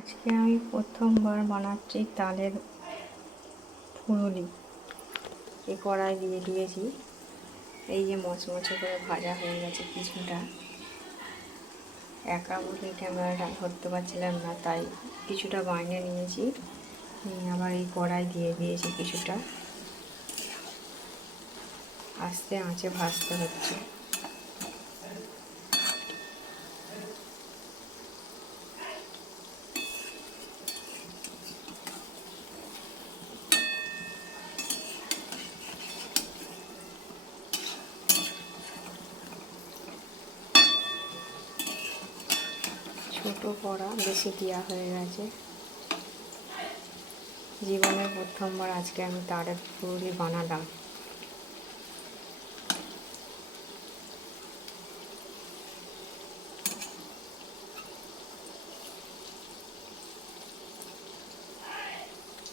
আজকে আমি প্রথমবার বানাচ্ছি তালের ফুলুরি। এই কড়াই দিয়ে দিয়েছি, এই যে মচমচে করে ভাজা হয়ে গেছে কিছুটা। একা বলে ক্যামেরাটা ধরতে পারছিলাম না, তাই কিছুটা বানিয়ে নিয়েছি। আবার এই কড়াই দিয়ে দিয়েছি কিছুটা, আস্তে আঁচে ভাজতে হচ্ছে। ছোট কড়া, বেশি দেওয়া হয়ে গেছে। জীবনের প্রথমবার আজকে আমি তালের ফুলুরি বানালাম।